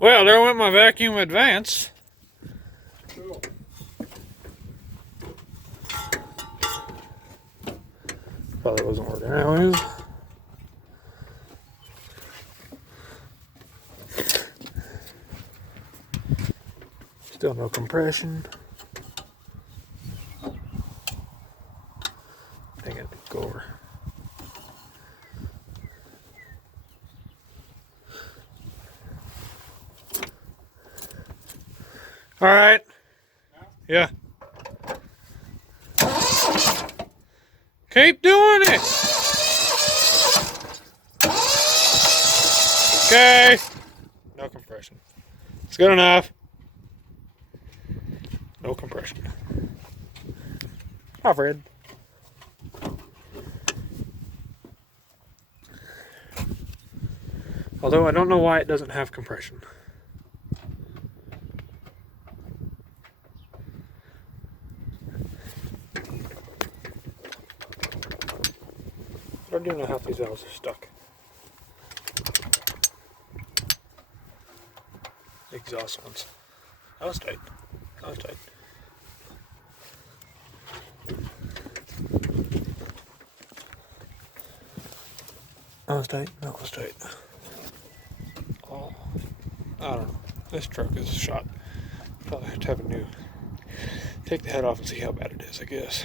Well, there went my vacuum advance. Cool. Probably wasn't working anyways. Still no compression. Dang it, go over. All right. Yeah. Keep doing it. Okay. No compression. It's good enough. No compression. Hi, Fred. Although I don't know why it doesn't have compression. I don't know how these valves are stuck. The exhaust ones. That was tight. That was tight. That was tight. That was tight. Oh, I don't know. This truck is shot. Probably have to have a new. Take the head off and see how bad it is, I guess.